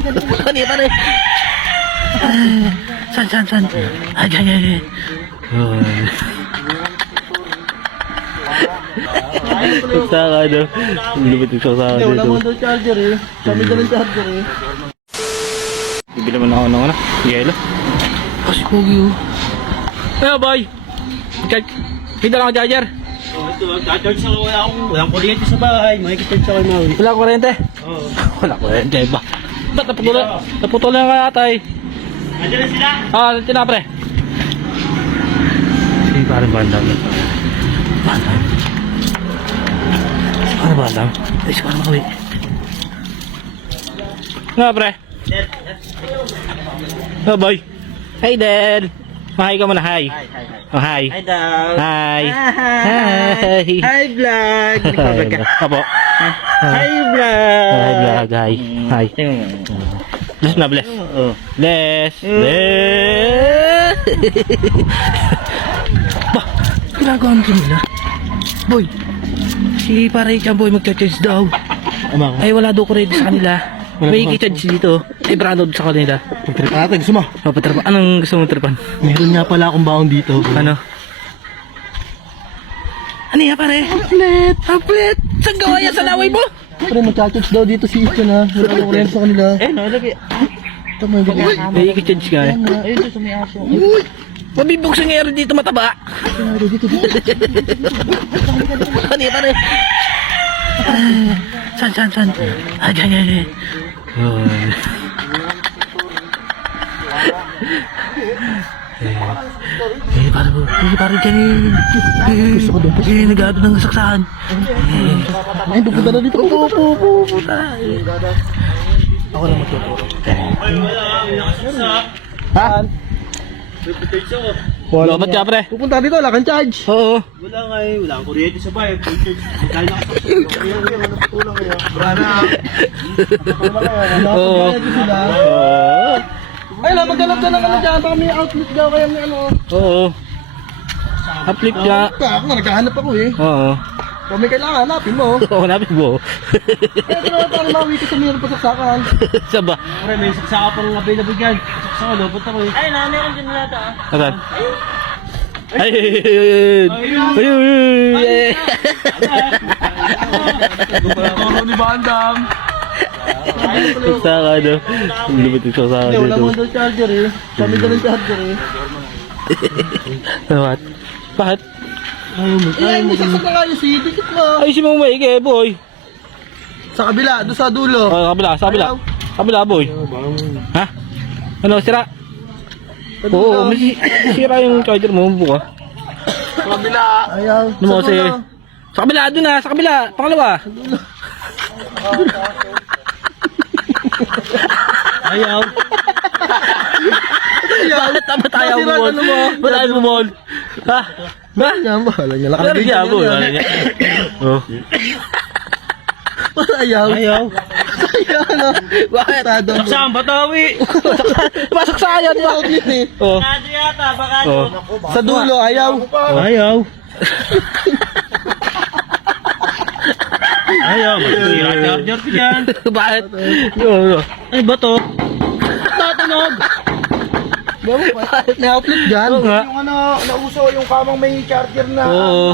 Pare, pare. San. Ay. Saka, no? Lumit yung saka dito. Wala mo daw charger eh. Kami daw ng charger eh. Bibili mo na ako ng ano? Yelo. Kasi pogi oh. Ano boy? May dala akong charger. Charge ako, walang kuryente sa bahay. Makikicharge ako yung Maui. Wala kuryente? Oo. Wala kuryente ba? Ba't naputulan ka yata eh? Nandiyan na sila? Ah, tinapre. Sige, parang bandang. Bandang? Parang bandang? Ay, sige, parang makawi. Nga, pre. Oh, boy. Hey, Dad. Mahay ka muna, hi. Oh, hi. Hi daw. Hi. Hi. Hi vlog. Nagbablog ka? Apo. Hi vlog. Hi, vlog. Hi. Hi. Bless na, bless. Oo. Bless. Bless. Ba, ginagawa nito nila. Boy, si pare Chamboy magcha-charge daw. Ay, wala daw kuryente sa kanila. May i-charge dito. Ay, brandod sa kanila. Pagtripan natin, gusto mo? O, patripan. Anong gusto mong tripan? Meron nga pala akong baon dito. Ano? Ano yan, pare? Tablet! Saan gawa yan sa laway mo? Pare, magcha-charge daw dito si Ito na. Wala akong kuryente sa kanila. Nalagay. Ito mo yung gabi. May i-charge ka eh. Ayun doon sa may aso. Uy! Mabibuksan nga rin dito mataba. Dito. Ano yan, pare? San? Ay. Pare dyan eh. Gusto ko doon. Nag-aabot ng saksahan. Ay, pupunta na dito. Pupunta. Ako lang magtuturo. Ha? Wala Ba't ka, pre? Pupunta dito, wala kang charge. Oo. Wala nga eh. Wala akong kuryente sa bahay. Dahil Kulang kaya. Brana. Oo. Sila. Oo. Ay, lang, maghanap ka ng ano dyan. Baka may outlet daw kaya may ano. Oo. Uplift ka. Ako nga, naghahanap ako eh. Oo. Kung may kailangan, hanapin mo. Oo, hanapin mo. Kaya ito na parang mawi ko sa mayroon pasaksakan. Saba? Pre, may saksaka pang available dyan. Saksaka, lobot ako eh. Ay, meron dyan nila ta. Asan? Ay! Turo ni Bandam. Saka, no? Lumit yung saka Hindi, wala dito. mo daw charger eh. Kami daw ng charger eh. What? Bakit? Ay, mo sasag na kayo si dikit mo. Ayusin mo maigi, boy. Sa kabila, doon sa dulo. Oh, sa kabila. Kabila, boy. Ha? Ano, sira? Oo, may sira yung charger mo, buka. Sa kabila. Ayaw. Ano mo kasi? Sa kabila, doon na, sa kabila. Pangalawa. Ayaw. Bakit tama tayo Masira, bumol? ano mo? Ba't tayo bumol? Ha? Ha? Yan, bahala niya. Pero siya, boy. Wala niya. Oh. Ayaw. Ayaw. Ayaw, ano? Bakit? Tado. Saan batawi? Pasok sa ayan, Sa ba? outlet eh. Oh. Nado yata, baka Oh. Sa dulo, ayaw. Ayaw. Ayaw. Masira charger ko dyan. Bakit? Yo. Ay, bato. Tatunog. May outlet dyan. Oo nga. Yung ano, nauso yung kamang may charger na. Oo.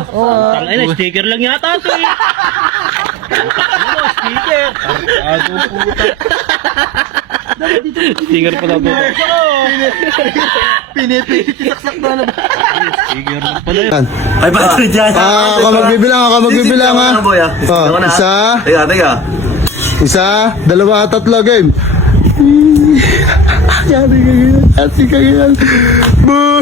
Tangay na, sticker lang yata ito eh. Ano, sticker. Ano, puta. Sticker pala po. Pinipilit saksak na ba? Sticker lang pala yun. Ay, battery dyan. Ako magbibilang ha. Oh, isa, Teka. isa, dalawa, tatlo, game. Ati ka ganyan. Boo!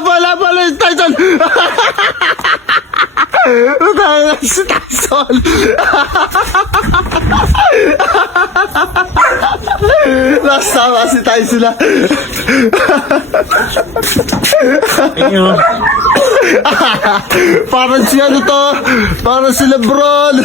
Bola, Tyson! Si Tyson! Last time, si Tyson na. Parang si ano to? Parang si Lebron!